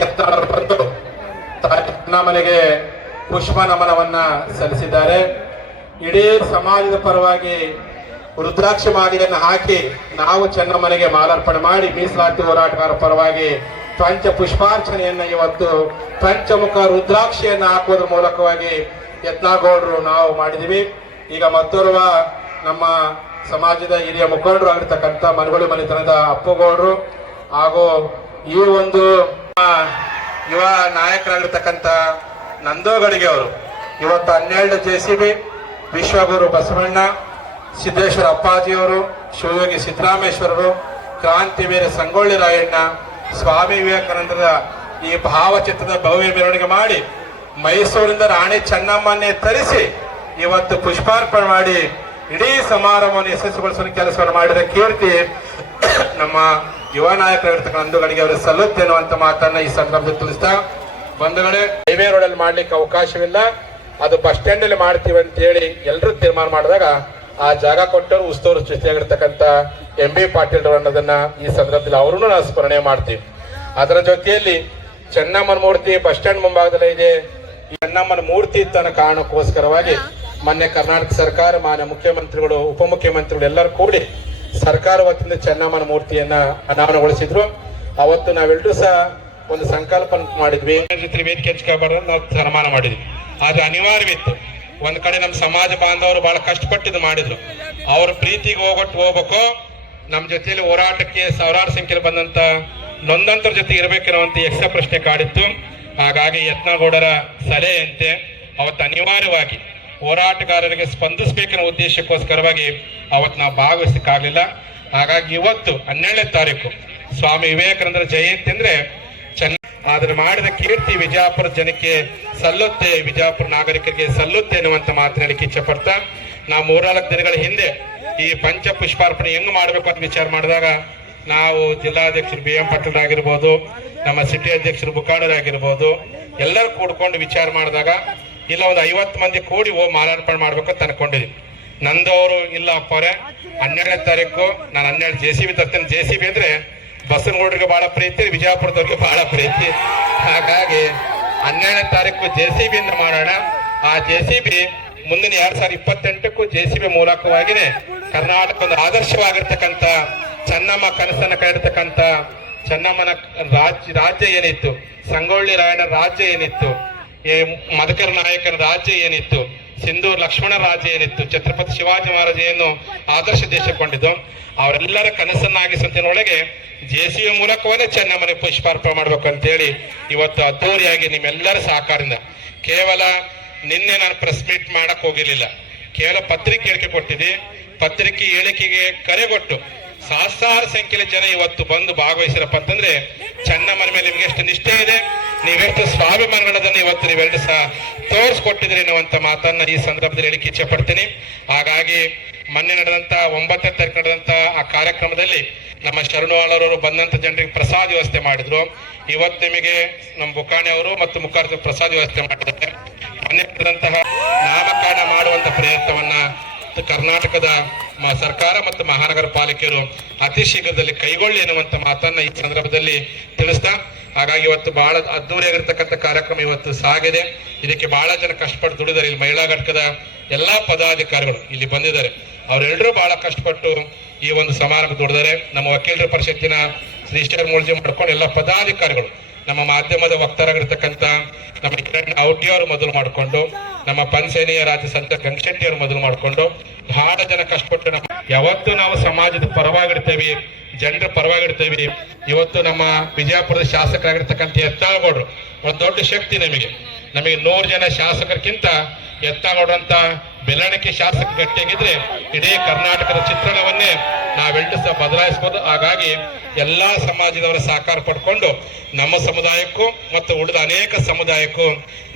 ಯತ್ನಾಳ್ ಬಂದು ತಾಯಿ ಮನೆಗೆ ಪುಷ್ಪ ನಮನವನ್ನ ಸಲ್ಲಿಸಿದ್ದಾರೆ. ಇಡೀ ಸಮಾಜದ ಪರವಾಗಿ ರುದ್ರಾಕ್ಷ ಮಾಲೆಯನ್ನು ಹಾಕಿ ನಾವು ಚೆನ್ನಮ್ಮನೆಗೆ ಮಾಲಾರ್ಪಣೆ ಮಾಡಿ ಮೀಸಲಾತಿ ಹೋರಾಟಗಾರ ಪರವಾಗಿ ಪಂಚ ಪುಷ್ಪಾರ್ಚನೆಯನ್ನ ಇವತ್ತು ಪಂಚಮುಖ ರುದ್ರಾಕ್ಷಿಯನ್ನು ಹಾಕುವುದರ ಮೂಲಕವಾಗಿ ಯತ್ನಾಗೌಡರು ನಾವು ಮಾಡಿದೀವಿ ಈಗ ಮತ್ತೋರ್ವ ನಮ್ಮ ಸಮಾಜದ ಹಿರಿಯ ಮುಖಂಡರು ಆಗಿರ್ತಕ್ಕಂಥ ಮನಗಳು ಮನೆತನದ ಅಪ್ಪುಗೌಡರು ಹಾಗೂ ಈ ಒಂದು ಯುವ ನಾಯಕರಾಗಿರ್ತಕ್ಕಂಥ ನಂದೋಗಡಿಗೆ ಅವರು. ಇವತ್ತು ಹನ್ನೆರಡು ಜೆ ಸಿ ಬಿ, ವಿಶ್ವಗುರು ಬಸವಣ್ಣ, ಸಿದ್ದೇಶ್ವರ ಅಪ್ಪಾಜಿಯವರು, ಶಿವಯೋಗಿ ಸಿದ್ದರಾಮೇಶ್ವರರು, ಕ್ರಾಂತಿವೀರ ಸಂಗೊಳ್ಳಿ ರಾಯಣ್ಣ, ಸ್ವಾಮಿ ವಿವೇಕಾನಂದರ ಈ ಭಾವಚಿತ್ರದ ಭವ್ಯ ಮೆರವಣಿಗೆ ಮಾಡಿ ಮೈಸೂರಿಂದ ರಾಣಿ ಚೆನ್ನಮ್ಮನ್ನೇ ತರಿಸಿ ಇವತ್ತು ಪುಷ್ಪಾರ್ಪಣೆ ಮಾಡಿ ಇಡೀ ಸಮಾರಂಭವನ್ನು ಯಶಸ್ವಿಗೊಳಿಸುವ ಕೆಲಸವನ್ನು ಮಾಡಿದ ಕೀರ್ತಿ ನಮ್ಮ ಯುವ ನಾಯಕರಾಗಿರ್ತಕ್ಕಂಥ ನಂದುಗಳಿಗೆ ಅವರು ಸಲ್ಲುತ್ತೆ ಅನ್ನುವಂತ ಮಾತನ್ನ ಈ ಸಂದರ್ಭದಲ್ಲಿ ತಿಳಿಸ್ತಾ ಬಂಧುಗಳೇ ಹೈವೇ ರೋಡ್ ಅಲ್ಲಿ ಮಾಡ್ಲಿಕ್ಕೆ ಅವಕಾಶವಿಲ್ಲ. ಅದು ಬಸ್ ಸ್ಟ್ಯಾಂಡ್ ಅಲ್ಲಿ ಮಾಡ್ತೀವಿ ಅಂತ ಹೇಳಿ ಎಲ್ಲರೂ ತೀರ್ಮಾನ ಮಾಡಿದಾಗ ಆ ಜಾಗ ಕೊಟ್ಟರು ಉಸ್ತುವಾರಿ ಸೃಷ್ಟಿಯಾಗಿರ್ತಕ್ಕಂಥ ಎಂ ಬಿ ಪಾಟೀಲ್ ಅನ್ನೋದನ್ನ ಈ ಸಂದರ್ಭದಲ್ಲಿ ಅವರನ್ನು ನಾವು ಸ್ಮರಣೆ ಮಾಡ್ತೀವಿ. ಅದರ ಜೊತೆಯಲ್ಲಿ ಚೆನ್ನಮ್ಮನ ಮೂರ್ತಿ ಬಸ್ ಸ್ಟ್ಯಾಂಡ್ ಮುಂಭಾಗದಲ್ಲೇ ಇದೆ. ಈ ಚೆನ್ನಮ್ಮನ ಮೂರ್ತಿ ತನ್ನ ಕಾರಣಕ್ಕೋಸ್ಕರವಾಗಿ ಮೊನ್ನೆ ಕರ್ನಾಟಕ ಸರ್ಕಾರ ಮಾನ್ಯ ಮುಖ್ಯಮಂತ್ರಿಗಳು ಉಪಮುಖ್ಯಮಂತ್ರಿಗಳು ಎಲ್ಲರೂ ಕೂಡಿ ಸರ್ಕಾರ ವತಿಯಿಂದ ಚೆನ್ನಮ್ಮನ ಮೂರ್ತಿಯನ್ನ ಅನಾವರಣಗೊಳಿಸಿದ್ರು. ಅವತ್ತು ನಾವೆಲ್ಲರೂ ಸಹ ಒಂದು ಸಂಕಲ್ಪ ಮಾಡಿದ್ವಿ. ಜೊತೆ ವೇದಿಕೆ ಹಂಚ್ಕೋಬಾರ್ದು ನಾವು ಸನ್ಮಾನ ಮಾಡಿದ್ವಿ. ಅದು ಅನಿವಾರ್ಯವಿತ್ತು. ಒಂದ್ ಕಡೆ ನಮ್ಮ ಸಮಾಜ ಬಾಂಧವರು ಬಹಳ ಕಷ್ಟಪಟ್ಟಿದ್ದು ಮಾಡಿದ್ರು. ಅವ್ರ ಪ್ರೀತಿಗೆ ಹೋಗೊಟ್ಟು ಹೋಗ್ಬೇಕು. ನಮ್ಮ ಜೊತೆಯಲ್ಲಿ ಹೋರಾಟಕ್ಕೆ ಸಾವಿರಾರು ಸಂಖ್ಯೆಯಲ್ಲಿ ಬಂದಂತ ನೊಂದಂತರ ಜೊತೆ ಇರಬೇಕಿರುವಂತ ಪ್ರಶ್ನೆ ಕಾಡಿತ್ತು. ಹಾಗಾಗಿ ಯತ್ನಗೌಡರ ಸಲಹೆಯಂತೆ ಅವತ್ತು ಅನಿವಾರ್ಯವಾಗಿ ಹೋರಾಟಗಾರರಿಗೆ ಸ್ಪಂದಿಸಬೇಕೆನ್ನೋ ಉದ್ದೇಶಕ್ಕೋಸ್ಕರವಾಗಿ ಅವತ್ತು ನಾವು ಭಾಗವಹಿಸಕ್ಕಾಗಲಿಲ್ಲ. ಹಾಗಾಗಿ ಇವತ್ತು ಹನ್ನೆರಡನೇ ತಾರೀಕು ಸ್ವಾಮಿ ವಿವೇಕಾನಂದರ ಜಯಂತಿ ಅಂದ್ರೆ ಚೆನ್ನ ಆದ್ರೆ ಮಾಡಿದ ಕೀರ್ತಿ ವಿಜಯಪುರ ಜನಕ್ಕೆ ಸಲ್ಲುತ್ತೆ ವಿಜಯಪುರ ನಾಗರಿಕರಿಗೆ ಸಲ್ಲುತ್ತೆ ಅನ್ನುವಂತ ಮಾತನ್ನ ಹೇಳಿಕ್ಕೆ ಇಚ್ಛೆ ಪಡ್ತಾ, ನಾವು ಮೂರ್ನಾಲ್ಕು ದಿನಗಳ ಹಿಂದೆ ಈ ಪಂಚ ಪುಷ್ಪಾರ್ಪಣೆ ಹೆಂಗ್ ಮಾಡಬೇಕು ಅಂತ ವಿಚಾರ ಮಾಡಿದಾಗ ನಾವು ಜಿಲ್ಲಾಧ್ಯಕ್ಷರು ಬಿ ಎಂ ಪಾಟೀಲ್ ಆಗಿರ್ಬೋದು, ನಮ್ಮ ಸಿಟಿ ಅಧ್ಯಕ್ಷರು ಬುಕಾಣರಾಗಿರ್ಬೋದು ಎಲ್ಲರೂ ಕೂಡ್ಕೊಂಡು ವಿಚಾರ ಮಾಡಿದಾಗ ಇಲ್ಲ, ಒಂದು ಐವತ್ತು ಮಂದಿ ಕೂಡಿ ಹೋಗಿ ಮಾಲಾರ್ಪಣೆ ಮಾಡ್ಬೇಕು ಅನ್ಕೊಂಡಿದ್ವಿ ನಂದವರು, ಇಲ್ಲ ಅಪ್ಪವ್ರೆ, ಹನ್ನೆರಡನೇ ತಾರೀಕು ನಾನು ಹನ್ನೆರಡು ಜೆ ಸಿ ಬಿ ತರ್ತೇನೆ. ಜೆ ಸಿ ಬಿ ಅಂದ್ರೆ ಬಸವನಗೌಡರಿಗೆ ಬಹಳ ಪ್ರೀತಿ, ವಿಜಯಪುರದವ್ರಿಗೆ ಬಹಳ ಪ್ರೀತಿ. ಹಾಗಾಗಿ ಹನ್ನೆರಡನೇ ತಾರೀಕು ಜೆ ಸಿ ಬಿ ಮಾಡೋಣ. ಆ ಜೆ ಸಿ ಬಿ ಮುಂದಿನ ಎರಡ್ ಸಾವಿರದ ಇಪ್ಪತ್ತೆಂಟಕ್ಕೂ ಜೆ ಸಿ ಬಿ ಮೂಲಕವಾಗಿನೇ ಕರ್ನಾಟಕ ಒಂದು ಆದರ್ಶವಾಗಿರ್ತಕ್ಕಂಥ ಚೆನ್ನಮ್ಮ ಕನಸನ್ನ ಕಂಡಿರ್ತಕ್ಕಂಥ ಚೆನ್ನಮ್ಮನ ರಾಜ್ಯ ರಾಜ್ಯ ಏನಿತ್ತು? ಸಂಗೊಳ್ಳಿ ರಾಯಣ್ಣ ರಾಜ್ಯ ಏನಿತ್ತು? ಈ ಮಧುಕರ ನಾಯಕನ ರಾಜ್ಯ ಏನಿತ್ತು? ಸಿಂಧೂ ಲಕ್ಷ್ಮಣ ರಾಜ ಏನಿತ್ತು? ಛತ್ರಪತಿ ಶಿವಾಜಿ ಮಹಾರಾಜ ಏನು ಆದರ್ಶ ದೇಶಕೊಂಡಿದ್ದು ಅವರೆಲ್ಲರ ಕನಸನ್ನಾಗಿಸುತ್ತಿನೊಳಗೆ ಜೆ ಸಿ ಯು ಮೂಲಕವೇ ಚೆನ್ನಮ್ಮನೆ ಪುಷ್ಪಾರ್ಪಣೆ ಮಾಡ್ಬೇಕು ಅಂತೇಳಿ ಇವತ್ತು ಅದ್ದೂರಿಯಾಗಿ ನಿಮ್ಮೆಲ್ಲರ ಸಹಕಾರದಿಂದ ಕೇವಲ ನಿನ್ನೆ ನಾನು ಪ್ರೆಸ್ ಮೀಟ್ ಮಾಡಕ್ ಹೋಗಿರ್ಲಿಲ್ಲ. ಕೇವಲ ಪತ್ರಿಕೆ ಹೇಳಿಕೆ ಕೊಟ್ಟಿದ್ದಿ. ಪತ್ರಿಕೆ ಹೇಳಿಕೆಗೆ ಕರೆಗೊಟ್ಟು ಸಹಸ್ರಾರು ಸಂಖ್ಯೆಯಲ್ಲಿ ಜನ ಇವತ್ತು ಬಂದು ಭಾಗವಹಿಸಿರಪ್ಪ ಅಂತಂದ್ರೆ, ಚೆನ್ನಮ್ಮನ ಮೇಲೆ ನಿಮ್ಗೆ ಎಷ್ಟು ನಿಷ್ಠೆ ಇದೆ? ನೀವೆಷ್ಟು ಸ್ವಾಭಿಮಾನಗಳನ್ನ ಇವತ್ತು ನೀವೆರಡು ಸಹ ತೋರಿಸ್ಕೊಟ್ಟಿದ್ರಿ ಅನ್ನುವಂತ ಮಾತನ್ನ ಈ ಸಂದರ್ಭದಲ್ಲಿ ಹೇಳಿಕೆ ಇಚ್ಛೆ ಪಡ್ತೀನಿ. ಹಾಗಾಗಿ ಮೊನ್ನೆ ನಡೆದಂತ ಒಂಬತ್ತನೇ ತಾರೀಕು ನಡೆದಂತ ಆ ಕಾರ್ಯಕ್ರಮದಲ್ಲಿ ನಮ್ಮ ಶರಣವಾಳರವರು ಬಂದಂತ ಜನರಿಗೆ ಪ್ರಸಾದ ವ್ಯವಸ್ಥೆ ಮಾಡಿದ್ರು. ಇವತ್ತು ನಿಮಗೆ ನಮ್ಮ ಬುಕಾಣಿ ಅವರು ಮತ್ತು ಮುಖಾರ್ಜಿ ಪ್ರಸಾದ ವ್ಯವಸ್ಥೆ ಮಾಡಿದ್ದಾರೆ. ಮೊನ್ನೆ ನಾಮಕರಣ ಮಾಡುವಂತ ಪ್ರಯತ್ನವನ್ನ ಕರ್ನಾಟಕದ ಮ- ಸರ್ಕಾರ ಮತ್ತು ಮಹಾನಗರ ಪಾಲಿಕೆಯರು ಅತಿ ಶೀಘ್ರದಲ್ಲಿ ಕೈಗೊಳ್ಳಿ ಎನ್ನುವಂತ ಮಾತನ್ನ ಈ ಸಂದರ್ಭದಲ್ಲಿ ತಿಳಿಸ್ತಾ, ಹಾಗಾಗಿ ಇವತ್ತು ಬಹಳ ಅದ್ದೂರಿಯಾಗಿರ್ತಕ್ಕಂಥ ಕಾರ್ಯಕ್ರಮ ಇವತ್ತು ಸಾಗಿದೆ. ಇದಕ್ಕೆ ಬಹಳ ಜನ ಕಷ್ಟಪಟ್ಟು ದುಡಿದಾರೆ. ಇಲ್ಲಿ ಮಹಿಳಾ ಘಟಕದ ಎಲ್ಲಾ ಪದಾಧಿಕಾರಿಗಳು ಇಲ್ಲಿ ಬಂದಿದ್ದಾರೆ. ಅವರೆಲ್ಲರೂ ಬಹಳ ಕಷ್ಟಪಟ್ಟು ಈ ಒಂದು ಸಮಾರಂಭ ದುಡಿದಾರೆ. ನಮ್ಮ ವಕೀಲರ ಪರಿಷತ್ತಿನ ಶ್ರೀ ಮೂರ್ಜಿ ಮಾಡ್ಕೊಂಡು ಎಲ್ಲ ಪದಾಧಿಕಾರಿಗಳು ನಮ್ಮ ಮಾಧ್ಯಮದ ವಕ್ತಾರಾಗಿರ್ತಕ್ಕಂಥ ನಮ್ಮ ಕಿರಣ್ ಔಟಿ ಅವರು ಮೊದಲು ಮಾಡಿಕೊಂಡು, ನಮ್ಮ ಪಂಚೇನಿಯ ರಾಜ್ಯ ಸಂತ ಗಂಗಶೆಟ್ಟಿ ಅವರು ಮೊದಲು ಮಾಡಿಕೊಂಡು, ಬಹಳ ಜನ ಕಷ್ಟಪಟ್ಟು ನಮ್ಮ ಯಾವತ್ತು ನಾವು ಸಮಾಜದ ಪರವಾಗಿರ್ತೇವೆ, ಜನರ ಪರವಾಗಿರ್ತೇವೆ. ಇವತ್ತು ನಮ್ಮ ವಿಜಯಪುರದ ಶಾಸಕರಾಗಿರ್ತಕ್ಕಂಥ ಎತ್ತಾಳಗೌಡರು, ಒಂದು ದೊಡ್ಡ ಶಕ್ತಿ ನಮಗೆ. ನಮಗೆ ನೂರು ಜನ ಶಾಸಕರಿಗಿಂತ ಎತ್ತಾಳಗೌಡ್ರಂತ ಬೆಳವಣಿಗೆ ಶಾಸಕ ಗಟ್ಟಿಯಾಗಿದ್ರೆ ಇಡೀ ಕರ್ನಾಟಕದ ಚಿತ್ರಣವನ್ನೇ ನಾವೆಲ್ಲ ಸಹ ಬದಲಾಯಿಸಬಹುದು ಹಾಗಾಗಿ ಎಲ್ಲಾ ಸಮಾಜದವರ ಸಹಕಾರ ಪಡ್ಕೊಂಡು ನಮ್ಮ ಸಮುದಾಯಕ್ಕೂ ಮತ್ತು ಉಳಿದ ಅನೇಕ ಸಮುದಾಯಕ್ಕೂ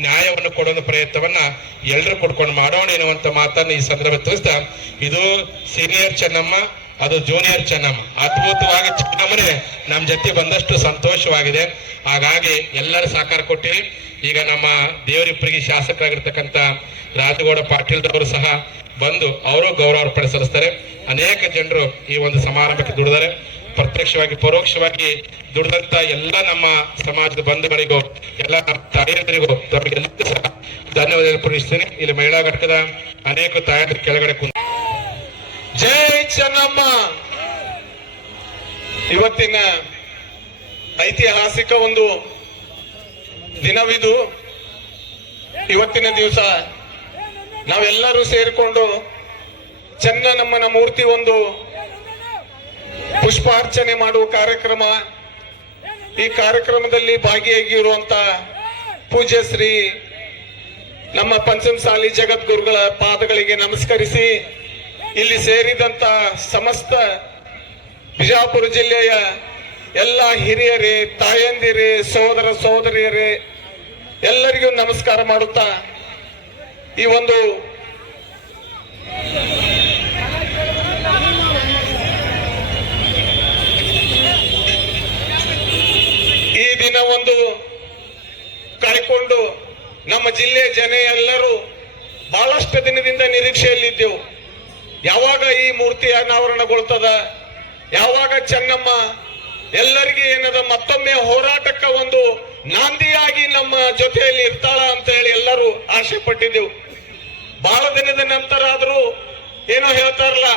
ನ್ಯಾಯವನ್ನು ಕೊಡುವ ಪ್ರಯತ್ನವನ್ನ ಎಲ್ಲರೂ ಕೊಡ್ಕೊಂಡು ಮಾಡೋಣ ಎನ್ನುವಂತ ಮಾತನ್ನು ಈ ಸಂದರ್ಭ ತಿಳಿಸ್ತಾ ಇದು ಸೀನಿಯರ್ ಚೆನ್ನಮ್ಮ, ಅದು ಜೂನಿಯರ್ ಚೆನ್ನಮ್ಮ. ಅದ್ಭುತವಾಗಿ ಚೆನ್ನಮ್ಮನೇ ನಮ್ಮ ಜೊತೆ ಬಂದಷ್ಟು ಸಂತೋಷವಾಗಿದೆ. ಹಾಗಾಗಿ ಎಲ್ಲರೂ ಸಹಕಾರ ಕೊಟ್ಟಿರಿ. ಈಗ ನಮ್ಮ ದೇವರಿಪ್ಪರಿಗೆ ಶಾಸಕರಾಗಿರ್ತಕ್ಕಂಥ ರಾಜಗೌಡ ಪಾಟೀಲ್ದವರು ಸಹ ಬಂದು ಅವರು ಗೌರವಾರ್ಪಣೆ ಸಲ್ಲಿಸ್ತಾರೆ. ಅನೇಕ ಜನರು ಈ ಒಂದು ಸಮಾರಂಭಕ್ಕೆ ದುಡಿದಾರೆ. ಪ್ರತ್ಯಕ್ಷವಾಗಿ, ಪರೋಕ್ಷವಾಗಿ ದುಡಿದಂತ ಎಲ್ಲ ನಮ್ಮ ಸಮಾಜದ ಬಂಧುಗಳಿಗೂ, ಎಲ್ಲ ನಮ್ಮ ತಾಯಂದರಿಗೂ, ತಮಗೆಲ್ಲರಿಗೂ ಸಹ ಧನ್ಯವಾದ ಪೂರೈಸ್ತೇನೆ ಇಲ್ಲಿ ಮಹಿಳಾ ಘಟಕದ ಅನೇಕ ತಾಯಂದ್ರ ಕೆಳಗಡೆ ಕುಂತ ಜೈ ಚೆನ್ನಮ್ಮ! ಇವತ್ತಿನ ಐತಿಹಾಸಿಕ ಒಂದು ದಿನವಿದು ಇವತ್ತಿನ ದಿವಸ ನಾವೆಲ್ಲರೂ ಸೇರಿಕೊಂಡು ಚೆನ್ನಮ್ಮನ ಮೂರ್ತಿ ಒಂದು ಪುಷ್ಪಾರ್ಚನೆ ಮಾಡುವ ಕಾರ್ಯಕ್ರಮ. ಈ ಕಾರ್ಯಕ್ರಮದಲ್ಲಿ ಭಾಗಿಯಾಗಿರುವಂತ ಪೂಜ್ಯ ಶ್ರೀ ನಮ್ಮ ಪಂಚಮಸಾಲಿ ಜಗದ್ಗುರುಗಳ ಪಾದಗಳಿಗೆ ನಮಸ್ಕರಿಸಿ, ಇಲ್ಲಿ ಸೇರಿದಂತ ಸಮಸ್ತ ಬಿಜಾಪುರ ಜಿಲ್ಲೆಯ ಎಲ್ಲ ಹಿರಿಯರೇ, ತಾಯಂದಿರೇ ಸೋದರ ಸೋದರಿಯರೇ ಎಲ್ಲರಿಗೂ ನಮಸ್ಕಾರ ಮಾಡುತ್ತಾ, ಈ ಒಂದು ಈ ದಿನ ಒಂದು ಕಾಯ್ಕೊಂಡು ನಮ್ಮ ಜಿಲ್ಲೆಯ ಜನ ಎಲ್ಲರೂ ಬಹಳಷ್ಟು ದಿನದಿಂದ ನಿರೀಕ್ಷೆಯಲ್ಲಿದ್ದೆವು. ಯಾವಾಗ ಈ ಮೂರ್ತಿ ಅನಾವರಣಗೊಳ್ತದ? ಯಾವಾಗ ಚೆನ್ನಮ್ಮ ಎಲ್ಲರಿಗೆ ಏನದ ಮತ್ತೊಮ್ಮೆ ಹೋರಾಟಕ್ಕ ಒಂದು ನಾಂದಿಯಾಗಿ ನಮ್ಮ ಜೊತೆಯಲ್ಲಿ ಇರ್ತಾಳ ಅಂತ ಹೇಳಿ ಎಲ್ಲರೂ ಆಶೆ ಪಟ್ಟಿದ್ದೆವು. ಬಹಳ ದಿನದ ನಂತರ ಆದರೂ ಏನೋ ಹೇಳ್ತಾರಲ್ಲ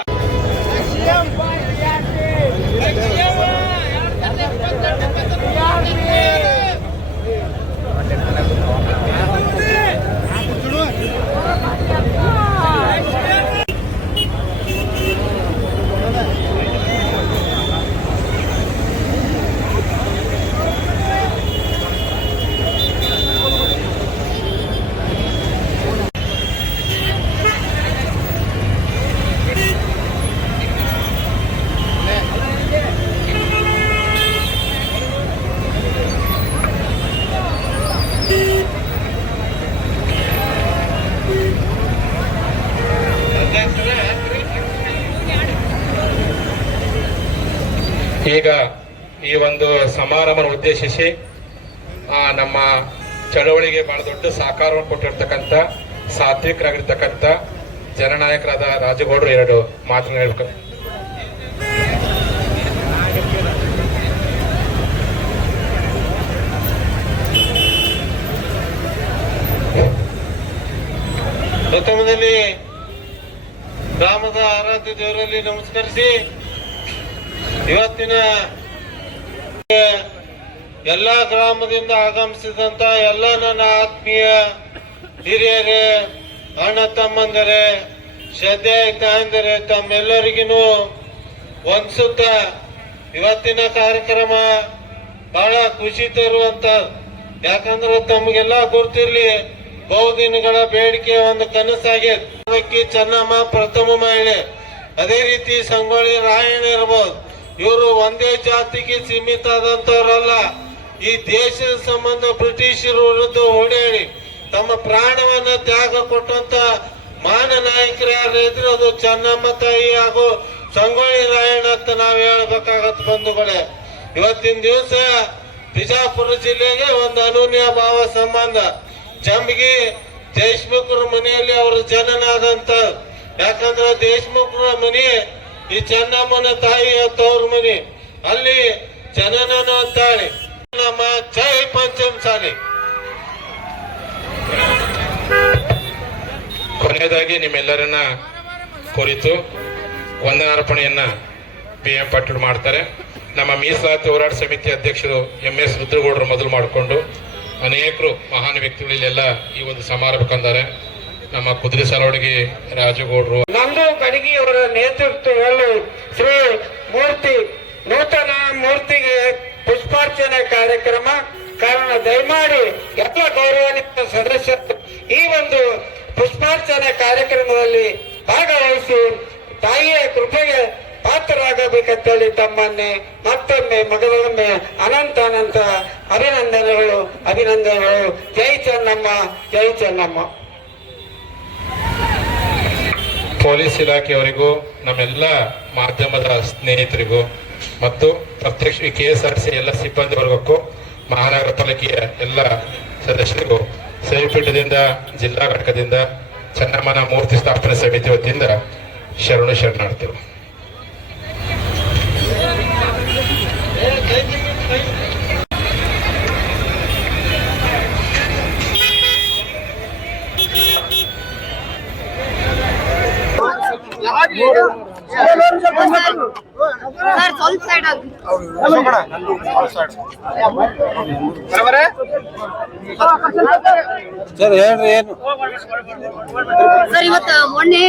ಸಮಾರಂಭನ ಉದ್ದೇಶಿಸಿ ಆ, ನಮ್ಮ ಚಳವಳಿಗೆ ಬಹಳ ದೊಡ್ಡ ಸಹಕಾರವನ್ನು ಕೊಟ್ಟಿರ್ತಕ್ಕಂಥ ಸಾತ್ವಿಕರಾಗಿರ್ತಕ್ಕಂಥ ಜನನಾಯಕರಾದ ರಾಜಗೌಡರು ಎರಡು ಮಾತನ್ನು ಹೇಳ್ಬೇಕು. ಪ್ರಥಮದಲ್ಲಿ ಗ್ರಾಮದ ಆರಾಧ್ಯ ದೇವರಲ್ಲಿ ನಮಸ್ಕರಿಸಿ ಇವತ್ತಿನ ಎಲ್ಲಾ ಗ್ರಾಮದಿಂದ ಆಗಮಿಸಿದಂತ ಎಲ್ಲ ನನ್ನ ಆತ್ಮೀಯ ಹಿರಿಯರೇ, ಅಣ್ಣ ತಮ್ಮಂದರೆ, ಶ್ರದ್ಧೆ ತಾಯಂದರೆ ತಮ್ಮೆಲ್ಲರಿಗೂ ಒಂದ್ಸುತ್ತ ಇವತ್ತಿನ ಕಾರ್ಯಕ್ರಮ ಬಹಳ ಖುಷಿ ತರುವಂತ ಯಾಕಂದ್ರೆ ತಮಗೆಲ್ಲ ಗೊತ್ತಿರ್ಲಿ, ಬಹುದಿನಗಳ ಬೇಡಿಕೆ ಒಂದು ಕನಸಾಗಿದೆ ಚೆನ್ನಮ್ಮ ಪ್ರಥಮ ಮಹಿಳೆ. ಅದೇ ರೀತಿ ಸಂಗೊಳ್ಳಿ ರಾಯಣ್ಣ ಇರ್ಬೋದು. ಇವರು ಒಂದೇ ಜಾತಿಗೆ ಸೀಮಿತ ಆದಂತವ್ರಲ್ಲ ಈ ದೇಶದ ಸಂಬಂಧ ಬ್ರಿಟಿಷರ ವಿರುದ್ಧ ಓಡಾಡಿ ತಮ್ಮ ಪ್ರಾಣವನ್ನ ತ್ಯಾಗ ಕೊಟ್ಟಂತ ಮಾನ ನಾಯಕರು ಯಾರು ಇದ್ರು ಅದು ಚೆನ್ನಮ್ಮ ತಾಯಿ ಹಾಗೂ ಸಂಗೊಳ್ಳಿ ರಾಯಣ್ಣ ಅಂತ ನಾವು ಹೇಳ್ಬೇಕಾಗತ್ ಬಂಧುಗಳೇ. ಇವತ್ತಿನ ದಿವಸ ಬಿಜಾಪುರ ಜಿಲ್ಲೆಗೆ ಒಂದು ಅನೂನ್ಯ ಭಾವ ಸಂಬಂಧ. ಜಂಬಗಿ ದೇಶಮುಖರ ಮನೆಯಲ್ಲಿ ಅವರ ಜನನ ಆದಂತ ಯಾಕಂದ್ರೆ ದೇಶಮುಖರ ಮನೆ ಈ ಚೆನ್ನಮ್ಮನ ತಾಯಿಯ ತವ್ರ ಮನೆ. ಅಲ್ಲಿ ಜನನನ ಅಂತಾಳೆ ನಮ್ಮ ಜೈ ಪಂಚಮಸಾಲಿ. ಕೊನೆಯದಾಗಿ ನಿಮ್ಮೆಲ್ಲರನ್ನ ಕುರಿತು ವಂದನಾರ್ಪಣೆಯನ್ನ ಬಿ ಎಂ ಪಾಟೀಲ್ ಮಾಡ್ತಾರೆ. ನಮ್ಮ ಮೀಸಲಾತಿ ಹೋರಾಟ ಸಮಿತಿ ಅಧ್ಯಕ್ಷರು ಎಂ ಎಸ್ ರುದ್ರಗೌಡರು ಮೊದಲು ಮಾಡಿಕೊಂಡು ಅನೇಕರು ಮಹಾನ್ ವ್ಯಕ್ತಿಗಳಲ್ಲೆಲ್ಲ ಈ ಒಂದು ಸಮಾರಂಭಕ್ಕೆ ಬಂದಾರೆ. ನಮ್ಮ ಕುದುರೆ ಸರವಣಿಗೆ ರಾಜಗೌಡರು. ನಂದು ಗಡಿಗೆಯವರ ನೇತೃತ್ವದಲ್ಲಿ ಶ್ರೀ ಮೂರ್ತಿ, ನೂತನ ಮೂರ್ತಿಗೆ ಪುಷ್ಪಾರ್ಚನೆ ಕಾರ್ಯಕ್ರಮ ಕಾರಣ. ದಯಮಾಡಿ ಎಲ್ಲ ಗೌರವಾನ್ವಿತ ಸದಸ್ಯರು ಈ ಒಂದು ಪುಷ್ಪಾರ್ಚನೆ ಕಾರ್ಯಕ್ರಮದಲ್ಲಿ ಭಾಗವಹಿಸಿ ತಾಯಿಯ ಕೃಪೆಗೆ ಪಾತ್ರರಾಗಬೇಕಂತೇಳಿ ತಮ್ಮನ್ನೇ ಮತ್ತೊಮ್ಮೆ ಮಗದೊಮ್ಮೆ ಅನಂತ ಅನಂತ ಅಭಿನಂದನೆಗಳು ಅಭಿನಂದನೆಗಳು. ಜೈ ಚೆನ್ನಮ್ಮ ಜೈ ಚೆನ್ನಮ್ಮ. ಪೊಲೀಸ್ ಇಲಾಖೆಯವರಿಗೂ, ನಮ್ಮೆಲ್ಲ ಮಾಧ್ಯಮದ ಸ್ನೇಹಿತರಿಗೂ ಮತ್ತು ಪ್ರತ್ಯಕ್ಷ ಕೆ ಎಸ್ ಆರ್ ಸಿ ಎಲ್ಲ ಸಿಬ್ಬಂದಿ ವರ್ಗಕ್ಕೂ, ಮಹಾನಗರ ಪಾಲಿಕೆಯ ಎಲ್ಲ ಸದಸ್ಯರಿಗೂ ಸೇರಿಪೀಠದಿಂದ ಜಿಲ್ಲಾ ಘಟಕದಿಂದ, ಚನ್ನಮ್ಮನ ಮೂರ್ತಿ ಸ್ಥಾಪನೆ ಸಮಿತಿ ವತಿಯಿಂದ ಶರಣು ಶರಣಾರ್ಥಿಗಳು. ಸರ್ ಹೇಳ್ರಿ ಏನು? ಸರ್ ಇವತ್ತು ಮೊನ್ನೆ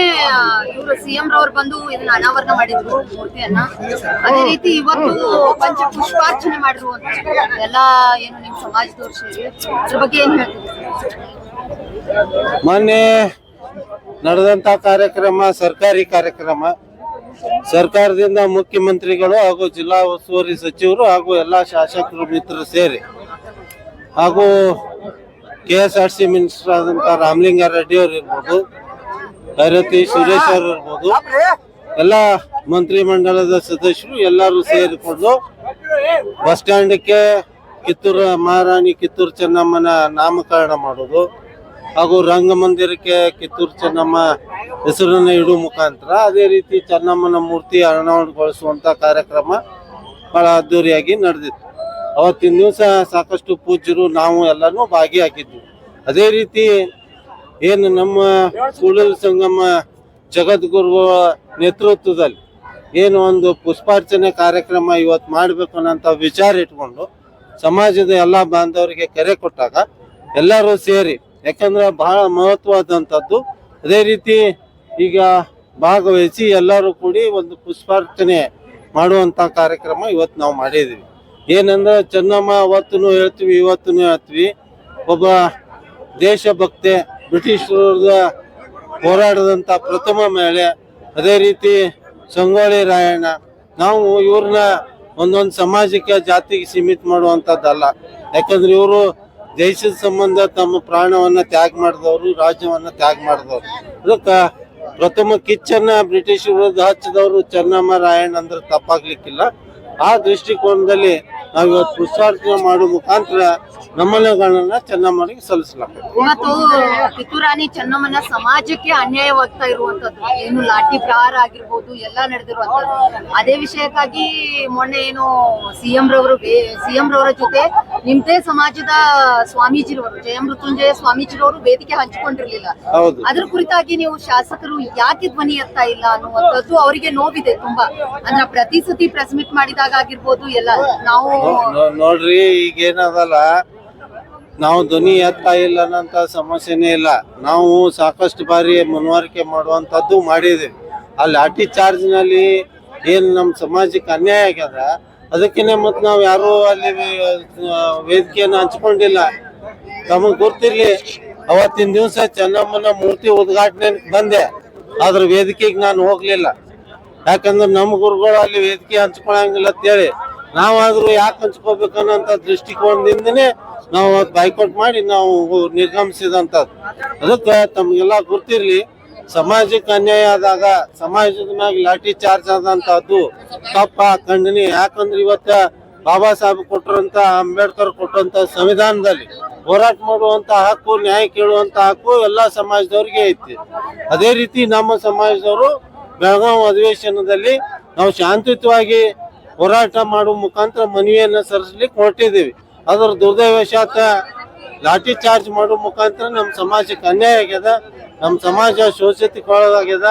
ಇವರು ಸಿಎಂ ರವರು ಬಂದು ಇದನ್ನ ಅನಾವರಣ ಮಾಡಿದ್ರು ಮೂರ್ತಿಯನ್ನ. ಅದೇ ರೀತಿ ಇವತ್ತು ಪಂಚ ಪುಷ್ಪಾರ್ಚನೆ ಮಾಡಿರು ಎಲ್ಲಾ ಏನು ನಿಮ್ ಸಮಾಜದವರು ಸೇರಿ. ಅದ್ರ ಬಗ್ಗೆ ಏನ್ ಹೇಳ್ತೀವಿ ಮೊನ್ನೆ ನಡೆದಂತ ಕಾರ್ಯಕ್ರಮ, ಸರ್ಕಾರಿ ಕಾರ್ಯಕ್ರಮ. ಸರ್ಕಾರದಿಂದ ಮುಖ್ಯಮಂತ್ರಿಗಳು ಹಾಗೂ ಜಿಲ್ಲಾ ಉಸ್ತುವಾರಿ ಸಚಿವರು ಹಾಗೂ ಎಲ್ಲ ಶಾಸಕರು ಮಿತ್ರರು ಸೇರಿ ಹಾಗೂ K S R C minister Ramalinga Ramalingareddy ಅವರು ಇರ್ಬೋದು ಭೈರತಿ ಸುರೇಶ್ ಅವರು ಇರ್ಬೋದು, ಎಲ್ಲ ಮಂತ್ರಿಮಂಡಲದ ಸದಸ್ಯರು ಎಲ್ಲರೂ ಸೇರಿಕೊಂಡು ಬಸ್ ಸ್ಟ್ಯಾಂಡಕ್ಕೆ ಕಿತ್ತೂರು ಮಹಾರಾಣಿ ಕಿತ್ತೂರು ಚೆನ್ನಮ್ಮನ ನಾಮಕರಣ ಮಾಡೋದು. ಹಾಗೂ ರಂಗಮಂದಿರಕ್ಕೆ ಕಿತ್ತೂರು ಚೆನ್ನಮ್ಮ ಹೆಸರನ್ನು ಇಡುವ ಮುಖಾಂತರ ಅದೇ ರೀತಿ ಚೆನ್ನಮ್ಮನ ಮೂರ್ತಿ ಅನಾವರಣಗೊಳಿಸುವಂಥ ಕಾರ್ಯಕ್ರಮ ಬಹಳ ಅದ್ದೂರಿಯಾಗಿ ನಡೆದಿತ್ತು. ಅವತ್ತಿನ ದಿವಸ ಸಾಕಷ್ಟು ಪೂಜ್ಯರು ನಾವು ಎಲ್ಲರೂ ಭಾಗಿಯಾಗಿದ್ವಿ. ಅದೇ ರೀತಿ ಏನು ನಮ್ಮ ಕೂಡಲ ಸಂಗಮ ಜಗದ್ಗುರು ನೇತೃತ್ವದಲ್ಲಿ ಏನು ಒಂದು ಪುಷ್ಪಾರ್ಚನೆ ಕಾರ್ಯಕ್ರಮ ಇವತ್ತು ಮಾಡಬೇಕು ಅನ್ನೋಂಥ ವಿಚಾರ ಇಟ್ಕೊಂಡು ಸಮಾಜದ ಎಲ್ಲ ಬಾಂಧವರಿಗೆ ಕರೆ ಕೊಟ್ಟಾಗ ಎಲ್ಲರೂ ಸೇರಿ ಯಾಕಂದ್ರೆ ಬಹಳ ಮಹತ್ವವಾದಂಥದ್ದು. ಅದೇ ರೀತಿ ಈಗ ಭಾಗವಹಿಸಿ ಎಲ್ಲರೂ ಕೂಡಿ ಒಂದು ಪುಷ್ಪಾರ್ಚನೆ ಮಾಡುವಂಥ ಕಾರ್ಯಕ್ರಮ ಇವತ್ತು ನಾವು ಮಾಡಿದ್ದೀವಿ. ಏನಂದ್ರೆ ಚೆನ್ನಮ್ಮ ಅವತ್ತೂ ಹೇಳ್ತೀವಿ ಇವತ್ತೂ ಹೇಳ್ತೀವಿ. ಒಬ್ಬ ದೇಶಭಕ್ತೆ ಬ್ರಿಟಿಷರದ ಹೋರಾಡದಂಥ ಪ್ರಥಮ ಮಹಿಳೆ. ಅದೇ ರೀತಿ ಸಂಗೊಳ್ಳಿ ರಾಯಣ್ಣ. ನಾವು ಇವ್ರನ್ನ ಒಂದೊಂದು ಸಮಾಜಕ್ಕೆ ಜಾತಿಗೆ ಸೀಮಿತ ಮಾಡುವಂಥದ್ದಲ್ಲ. ಯಾಕಂದ್ರೆ ಇವರು ದೇಶದ ಸಂಬಂಧ ತಮ್ಮ ಪ್ರಾಣವನ್ನ ತ್ಯಾಗ ಮಾಡಿದವರು, ರಾಜ್ಯವನ್ನ ತ್ಯಾಗ ಮಾಡಿದವರು. ಅದಕ್ಕೆ ಪ್ರಥಮ ಕಿಚ್ಚನ್ನ ಬ್ರಿಟಿಷ್ ವಿರುದ್ಧ ಹಚ್ಚಿದವರು ಚೆನ್ನಮ್ಮ ರಾಯಣ್ಣ ಅಂದ್ರೆ ತಪ್ಪಾಗ್ಲಿಕ್ಕಿಲ್ಲ. ಆ ದೃಷ್ಟಿಕೋನದಲ್ಲಿ ನಾವು ಇವತ್ತು ಪುಷ್ಪಾರ್ಚನೆ ಮಾಡುವ ಮುಖಾಂತರ ನಮ್ಮನೆಗಳನ್ನ ಚೆನ್ನಮ್ಮನಿಗೆ ಸಲ್ಲಿಸಲಾಗ್ತದೆ. ಇವತ್ತು ಕಿತ್ತೂರಾಣಿ ಚೆನ್ನಮ್ಮನ ಸಮಾಜಕ್ಕೆ ಅನ್ಯಾಯವಾಗ್ತಾ ಇರುವಂತದ್ದು ಏನು ಲಾಠಿ ಪ್ರಹಾರ ಆಗಿರ್ಬೋದು ಎಲ್ಲ ನಡೆದಿರುವಂತದ್ದು. ಅದೇ ವಿಷಯಕ್ಕಾಗಿ ಮೊನ್ನೆ ಏನು ಸಿಎಂ ರವರು ಸಿಎಂ ರವರ ಜೊತೆ ನಿಮ್ದೇ ಸಮಾಜದ ಸ್ವಾಮೀಜಿರವರು ಜಯ ಮೃತ್ಯುಂಜಯ ಸ್ವಾಮೀಜಿರವರು ವೇದಿಕೆ ಹಂಚಿಕೊಂಡಿರ್ಲಿಲ್ಲ. ಅದ್ರ ಕುರಿತಾಗಿ ನೀವು ಶಾಸಕರು ಯಾಕೆ ಧ್ವನಿ ಎತ್ತಾ ಇಲ್ಲ ಅನ್ನುವಂಥದ್ದು ಅವರಿಗೆ ನೋವಿದೆ ತುಂಬಾ. ಅಂದ್ರೆ ಪ್ರತಿ ಸತಿ ಪ್ರೆಸ್ ಮೀಟ್ ಮಾಡಿದಾಗ ಆಗಿರ್ಬೋದು ಎಲ್ಲ ನಾವು ನೋಡ್ರಿ, ಈಗ ಏನದಲ್ಲ, ನಾವು ಧ್ವನಿ ಎತ್ತಾ ಇಲ್ಲ ಅನ್ನೋಂಥ ಸಮಸ್ಯೆನೇ ಇಲ್ಲ. ನಾವು ಸಾಕಷ್ಟು ಬಾರಿ ಮನವರಿಕೆ ಮಾಡುವಂಥದ್ದು ಮಾಡಿದ್ದೀವಿ. ಆ ಲಾಠಿ ಚಾರ್ಜ್ನಲ್ಲಿ ಏನು ನಮ್ಮ ಸಮಾಜಕ್ಕೆ ಅನ್ಯಾಯ ಆಗ್ಯದ, ಅದಕ್ಕಿಂತ ಮತ್ತು ನಾವು ಯಾರೂ ಅಲ್ಲಿ ವೇದಿಕೆಯನ್ನ ಹಂಚ್ಕೊಂಡಿಲ್ಲ. ತಮಗೆ ಗೊತ್ತಿರ್ಲಿ, ಅವತ್ತಿನ ದಿವಸ ಚೆನ್ನಮ್ಮನ ಮೂರ್ತಿ ಉದ್ಘಾಟನೆ ಬಂದೆ. ಆದ್ರೆ ವೇದಿಕೆಗೆ ನಾನು ಹೋಗ್ಲಿಲ್ಲ. ಯಾಕಂದ್ರೆ ನಮ್ಮ ಗುರುಗಳು ಅಲ್ಲಿ ವೇದಿಕೆ ಹಂಚ್ಕೊಳಂಗಿಲ್ಲ ಅಂತೇಳಿ ನಾವಾದ್ರೂ ಯಾಕೆ ಹಂಚ್ಕೋಬೇಕು ಅನ್ನೋಂಥ ದೃಷ್ಟಿಕೋನದಿಂದನೇ ನಾವು ಬೈಕೌಟ್ ಮಾಡಿ ನಾವು ನಿರ್ಗಮಿಸಿದಂಥದ್ದು ಅದಕ್ಕೆ ತಮಗೆಲ್ಲ ಗೊತ್ತಿರಲಿ, ಸಮಾಜಕ್ಕೆ ಅನ್ಯಾಯ ಆದಾಗ ಸಮಾಜದ ಮ್ಯಾಗ ಲಾಠಿ ಚಾರ್ಜ್ ಆದಂಥದ್ದು ತಪ್ಪ ಖಂಡನೆ ಯಾಕಂದ್ರೆ ಇವತ್ತ ಬಾಬಾ ಸಾಹೇಬ್ ಕೊಟ್ಟರಂತ, ಅಂಬೇಡ್ಕರ್ ಕೊಟ್ಟಂತ ಸಂವಿಧಾನದಲ್ಲಿ ಹೋರಾಟ ಮಾಡುವಂತ ಹಕ್ಕು, ನ್ಯಾಯ ಕೇಳುವಂತ ಹಕ್ಕು ಎಲ್ಲ ಸಮಾಜದವ್ರಿಗೆ ಐತಿ. ಅದೇ ರೀತಿ ನಮ್ಮ ಸಮಾಜದವರು ಬೆಳಗಾವಿ ಅಧಿವೇಶನದಲ್ಲಿ ನಾವು ಶಾಂತಿಯುತವಾಗಿ ಹೋರಾಟ ಮಾಡುವ ಮುಖಾಂತರ ಮನವಿಯನ್ನ ಸಲ್ಲಿಸಲಿಕ್ಕೆ ಹೊರಟಿದ್ದೀವಿ. ಅದರ ದುರ್ದೈವಶಾತ ಲಾಠಿ ಚಾರ್ಜ್ ಮಾಡುವ ಮುಖಾಂತರ ನಮ್ಮ ಸಮಾಜಕ್ಕೆ ಅನ್ಯಾಯ ಆಗ್ಯದ. ನಮ್ಮ ಸಮಾಜ ಶೋಷಿತಕ್ಕೊಳಗಾಗ್ಯದ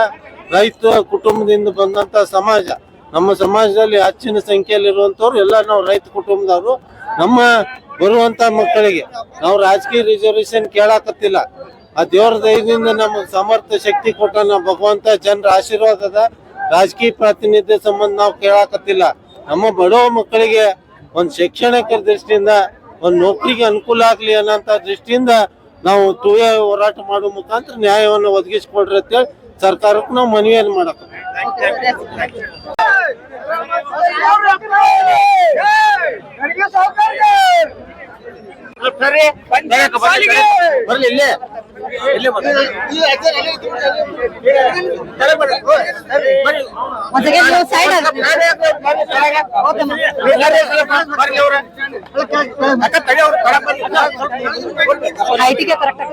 ರೈತ ಕುಟುಂಬದಿಂದ ಬಂದಂತ ಸಮಾಜ, ನಮ್ಮ ಸಮಾಜದಲ್ಲಿ ಹೆಚ್ಚಿನ ಸಂಖ್ಯೆಯಲ್ಲಿ ಇರುವಂತವ್ರು ಎಲ್ಲ ನಾವು ರೈತ ಕುಟುಂಬದವರು. ನಮ್ಮ ಬರುವಂತ ಮಕ್ಕಳಿಗೆ ನಾವು ರಾಜಕೀಯ ರಿಸರ್ವೇಶನ್ ಕೇಳಾಕತ್ತಿಲ್ಲ. ಆ ದೇವರ ದಯದಿಂದ ನಮಗೆ ಸಮರ್ಥ ಶಕ್ತಿ ಕೊಟ್ಟಾನ ಭಗವಂತ ಜನರ ಆಶೀರ್ವಾದದ ರಾಜಕೀಯ ಪ್ರಾತಿನಿಧ್ಯ ಸಂಬಂಧ ನಾವು ಕೇಳಾಕತ್ತಿಲ್ಲ. ನಮ್ಮ ಬಡವ ಮಕ್ಕಳಿಗೆ ಒಂದು ಶೈಕ್ಷಣಿಕ ದೃಷ್ಟಿಯಿಂದ ಒಂದು ನೌಕರಿಗೆ ಅನುಕೂಲ ಆಗಲಿ ಅನ್ನೋಂಥ ದೃಷ್ಟಿಯಿಂದ ನಾವು ತುವೆ ಹೋರಾಟ ಮಾಡುವ ಮುಖಾಂತರ ನ್ಯಾಯವನ್ನು ಒದಗಿಸಿಕೊಡ್ರಿ ಅಂತೇಳಿ ಸರ್ಕಾರಕ್ಕೆ ನಾವು ಮನವಿಯನ್ನು ಮಾಡಕ ಬರ್ಲಿ ಇಲ್ಲೇ. ಸೈಡ್ ಐಟಿಗೆ ಕರೆಕ್ಟ್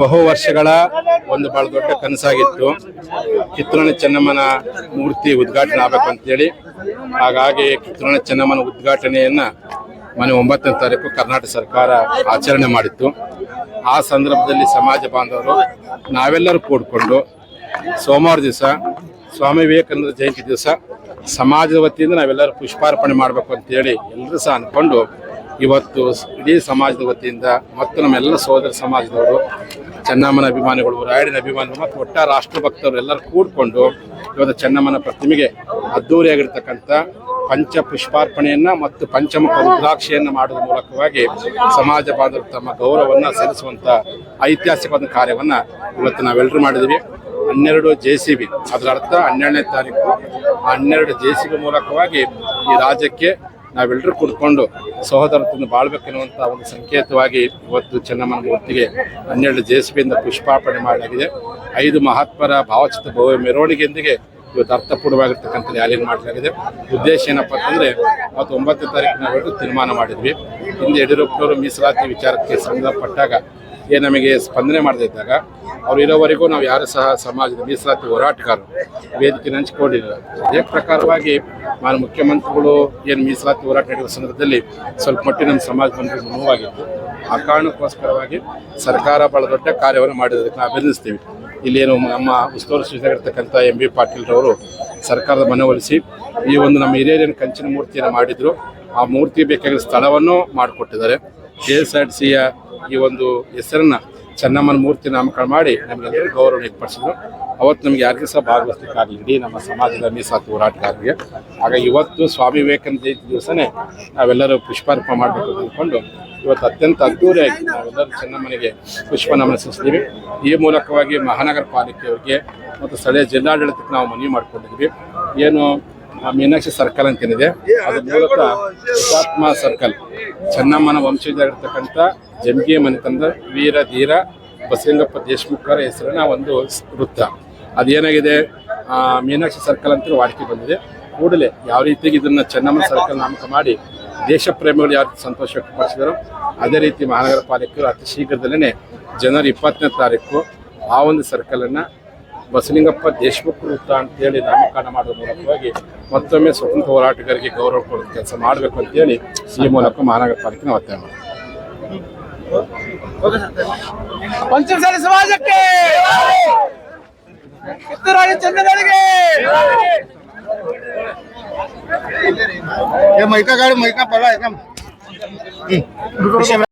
ಬಹು ವರ್ಷಗಳ ಒಂದು ಬಹಳ ದೊಡ್ಡ ಕನಸಾಗಿತ್ತು. ಕಿತ್ತೂರಣ ಚೆನ್ನಮ್ಮನ ಮೂರ್ತಿ ಉದ್ಘಾಟನೆ ಆಗಬೇಕು ಅಂತೇಳಿ. ಹಾಗಾಗಿ ಕಿತ್ತೂರಣ ಚೆನ್ನಮ್ಮನ ಉದ್ಘಾಟನೆಯನ್ನ ಮನೆ ಒಂಬತ್ತನೇ ತಾರೀಕು ಕರ್ನಾಟಕ ಸರ್ಕಾರ ಆಚರಣೆ ಮಾಡಿತ್ತು. ಆ ಸಂದರ್ಭದಲ್ಲಿ ಸಮಾಜ ಬಾಂಧವರು ನಾವೆಲ್ಲರೂ ಕೂಡಿಕೊಂಡು ಸೋಮವಾರ ದಿವಸ ಸ್ವಾಮಿ ವಿವೇಕಾನಂದ ಜಯಂತಿ ದಿವಸ ಸಮಾಜದ ವತಿಯಿಂದ ನಾವೆಲ್ಲರೂ ಪುಷ್ಪಾರ್ಪಣೆ ಮಾಡಬೇಕು ಅಂತೇಳಿ ಎಲ್ಲರೂ ಸಹ ಅಂದ್ಕೊಂಡು ಇವತ್ತು ಇಡೀ ಸಮಾಜದ ವತಿಯಿಂದ ಮತ್ತು ನಮ್ಮೆಲ್ಲ ಸೋದರ ಸಮಾಜದವರು, ಚೆನ್ನಮ್ಮನ ಅಭಿಮಾನಿಗಳು ರಾಯಡಿನ ಅಭಿಮಾನಿಗಳು ಮತ್ತು ಒಟ್ಟಾರೆ ರಾಷ್ಟ್ರಭಕ್ತರು ಎಲ್ಲರೂ ಕೂಡಿಕೊಂಡು ಇವತ್ತು ಚೆನ್ನಮ್ಮನ ಪ್ರತಿಮೆಗೆ ಅದ್ದೂರಿಯಾಗಿರ್ತಕ್ಕಂಥ ಪಂಚ ಪುಷ್ಪಾರ್ಪಣೆಯನ್ನ ಮತ್ತು ಪಂಚಮುಖ ರುದ್ರಾಕ್ಷಿಯನ್ನ ಮಾಡುವ ಮೂಲಕವಾಗಿ ಸಮಾಜ ಬಾಂಧವರು ತಮ್ಮ ಗೌರವವನ್ನು ಸಲ್ಲಿಸುವಂತ ಐತಿಹಾಸಿಕವಾದ ಕಾರ್ಯವನ್ನ ಇವತ್ತು ನಾವೆಲ್ಲರೂ ಮಾಡಿದ್ವಿ. ಹನ್ನೆರಡು ಜೆ ಸಿ ಬಿ, ಅದರ ಅರ್ಥ ಹನ್ನೆರಡನೇ ತಾರೀಕು. ಹನ್ನೆರಡು ಜೆ ಸಿ ಬಿ ಮೂಲಕವಾಗಿ ಈ ರಾಜ್ಯಕ್ಕೆ ನಾವೆಲ್ಲರೂ ಕುಡ್ಕೊಂಡು ಬಾಳ್ಬೇಕು ಅನ್ನುವಂಥ ಒಂದು ಸಂಕೇತವಾಗಿ ಇವತ್ತು ಚೆನ್ನಮ್ಮನ ಮೂರ್ತಿಗೆ ಹನ್ನೆರಡು ಜೆ ಸಿ ಬಿಯಿಂದ ಪುಷ್ಪಾರ್ಪಣೆ ಮಾಡಲಾಗಿದೆ. ಐದು ಮಹಾತ್ಮರ ಭಾವಚಿತ್ರ ಮೆರವಣಿಗೆಯೊಂದಿಗೆ ಇವತ್ತು ಅರ್ಥಪೂರ್ಣವಾಗಿರ್ತಕ್ಕಂಥ ರ್ಯಾಲಿಯನ್ನು ಮಾಡಲಾಗಿದೆ. ಉದ್ದೇಶ ಏನಪ್ಪ ಅಂದರೆ ಅವತ್ತು ಒಂಬತ್ತು ತಾರೀಕು ತೀರ್ಮಾನ ಮಾಡಿದ್ವಿ. ಹಿಂದೆ ಯಡಿಯೂರಪ್ಪನವರು ಮೀಸಲಾತಿ ವಿಚಾರಕ್ಕೆ ಸಂಬಂಧಪಟ್ಟಾಗ ಏನು ನಮಗೆ ಸ್ಪಂದನೆ ಮಾಡದೇ ಇದ್ದಾಗ, ಅವ್ರು ಇರೋವರೆಗೂ ನಾವು ಯಾರು ಸಹ ಸಮಾಜದ ಮೀಸಲಾತಿ ಹೋರಾಟಗಾರರು ವೇದಿಕೆ ಹಂಚಿಕೊಂಡಿಲ್ಲ. ಅದೇ ಪ್ರಕಾರವಾಗಿ ನಾನು ಮುಖ್ಯಮಂತ್ರಿಗಳು ಏನು ಮೀಸಲಾತಿ ಹೋರಾಟ ನಡೆಯುವ ಸಂದರ್ಭದಲ್ಲಿ ಸ್ವಲ್ಪ ಮಟ್ಟಿನ ನಮ್ಮ ಸಮಾಜ ಬಂಧುಗಳು ನೋವಾಗಿತ್ತು. ಆ ಕಾರಣಕ್ಕೋಸ್ಕರವಾಗಿ ಸರ್ಕಾರ ಬಹಳ ದೊಡ್ಡ ಕಾರ್ಯವನ್ನು ಮಾಡಿದ್ದಕ್ಕೆ ನಾವು ಅಭಿನಂದಿಸ್ತೀವಿ ಇಲ್ಲೇನು ನಮ್ಮ ಉಸ್ತುವಾರಿ ಸಚಿವರಾಗಿರ್ತಕ್ಕಂಥ ಎಂ ಬಿ ಪಾಟೀಲ್ರವರು ಸರ್ಕಾರದ ಮನವೊಲಿಸಿ ಈ ಒಂದು ನಮ್ಮ ಹಿರಿಯರೇನು ಕಂಚಿನ ಮೂರ್ತಿಯನ್ನು ಮಾಡಿದ್ರು. ಆ ಮೂರ್ತಿ ಬೇಕಾಗಿರೋ ಸ್ಥಳವನ್ನು ಮಾಡಿಕೊಟ್ಟಿದ್ದಾರೆ. ಕೆ ಎಸ್ ಆರ್ ಸಿಯ ಈ ಒಂದು ಹೆಸರನ್ನ ಚೆನ್ನಮ್ಮನ ಮೂರ್ತಿ ನಾಮಕರಣ ಮಾಡಿ ನಮಗೆಲ್ಲರಿಗೂ ಗೌರವ ಏರ್ಪಡಿಸಿದ್ರು ಅವತ್ತು ನಮಗೆ ಯಾರಿಗೂ ಸಹ ಭಾಗವಹಿಸಲಿಕ್ಕಾಗಲಿ ಇಡೀ ನಮ್ಮ ಸಮಾಜದ ಮೀಸಲಾತಿ ಹೋರಾಟಗಾರರಿಗೆ ಆಗ ಇವತ್ತು ಸ್ವಾಮಿ ವಿವೇಕಾನಂದ ಜಯಂತಿ ದಿವಸನೇ ನಾವೆಲ್ಲರೂ ಪುಷ್ಪಾರ್ಪಣೆ ಮಾಡಬೇಕು ಅಂದ್ಕೊಂಡು ಇವತ್ತು ಅತ್ಯಂತ ಅದ್ದೂರಿಯಾಗಿ ನಾವೆಲ್ಲರೂ ಚೆನ್ನಮ್ಮನಿಗೆ ಪುಷ್ಪ ನಮನ ಸಲ್ಲಿಸಿದ್ದೀವಿ ಈ ಮೂಲಕವಾಗಿ ಮಹಾನಗರ ಪಾಲಿಕೆಯವರಿಗೆ ಮತ್ತು ಸ್ಥಳೀಯ ಜಿಲ್ಲಾಡಳಿತಕ್ಕೆ ನಾವು ಮನವಿ ಮಾಡಿಕೊಂಡಿದ್ವಿ ಏನು ಮೀನಾಕ್ಷಿ ಸರ್ಕಲ್ ಅಂತೇನಿದೆ, ಅದ್ರ ಮೂಲಕ ಹುತಾತ್ಮ ಸರ್ಕಲ್, ಚೆನ್ನಮ್ಮನ ವಂಶಜರಾಗಿರ್ತಕ್ಕಂಥ ಜಂಗಿ ಮನೆತನದ ವೀರ, ಧೀರ, ಬಸಲಿಂಗಪ್ಪ ದೇಶಮುಖರ ಹೆಸರಿನ ಒಂದು ವೃತ್ತ. ಅದೇನಾಗಿದೆ ಮೀನಾಕ್ಷಿ ಸರ್ಕಲ್ ಅಂತ ವಾಡಿಕೆ ಬಂದಿದೆ. ಕೂಡಲೇ ಯಾವ ರೀತಿಯಾಗಿ ಇದನ್ನು ಚೆನ್ನಮ್ಮನ ಸರ್ಕಲ್ ನಾಮಕ ಮಾಡಿ ದೇಶ ಪ್ರೇಮಿಗಳು ಯಾರು ಸಂತೋಷ ವ್ಯಕ್ತಪಡಿಸಿದರು ಅದೇ ರೀತಿ ಮಹಾನಗರ ಪಾಲಿಕೆಯು ಅತಿ ಶೀಘ್ರದಲ್ಲೇ ಜನವರಿ ಇಪ್ಪತ್ತನೇ ತಾರೀಕು ಆ ಒಂದು ಸರ್ಕಲನ್ನು ಬಸಲಿಂಗಪ್ಪ ದೇಶಮುಖ ವೃತ್ತ ಅಂತೇಳಿ ನಾಮಕರಣ ಮಾಡುವ ಮೂಲಕವಾಗಿ ಮತ್ತೊಮ್ಮೆ ಸ್ವತಂತ್ರ ಹೋರಾಟಗಾರಿಗೆ ಗೌರವ ಕೊಡೋ ಕೆಲಸ ಮಾಡಬೇಕು ಅಂತೇಳಿ ಈ ಮೂಲಕ ಮಹಾನಗರ ಪಾಲಿಕೆ ಒತ್ತಾಯ ಮಾಡ್ತೀವಿ. ಪಂಚಮಸಾಲಿ ಸಮಾಜಕ್ಕೆ. ये मैका गाड़ी मैका पड़ा एकदम